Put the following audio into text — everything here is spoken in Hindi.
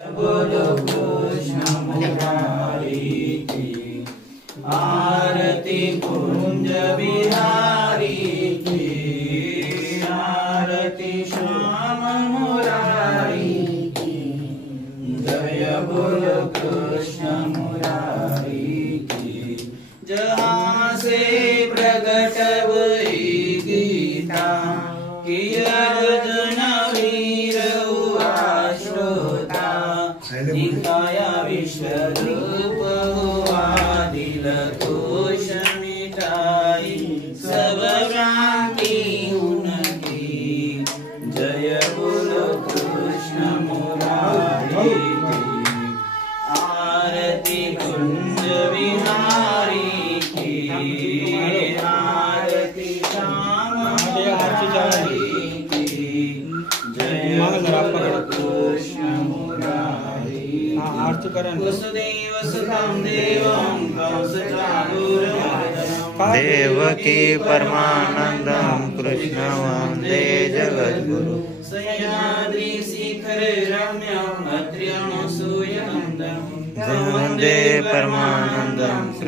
बोलो कृष्ण मुरारी की आरती कुंज बिहारी की आरती श्याम मुरारी की जय बोलो कृष्ण मुरारी की। जहाँ से प्रगट हुई गीता कि अर्जुन वीर हुआ श्रोता दिखाया विश्वरूप हुआ दिल दोष मिटाई सब भ्रांति उनकी। जय बोलो कृष्ण मुरारी की आरती कुंज बिहारी की आरती श्याम मुरारी की जय बोलो कृष्ण मुरारी। वसुदेव सुतं देवं कंसचाणूरमर्दनं देवकी परमानंदं कृष्ण वंदे जगद्गुरु। सह्याद्रि शिखर रम्यं अत्र्यं सूर्यनन्दनं वंदे परमानंदं।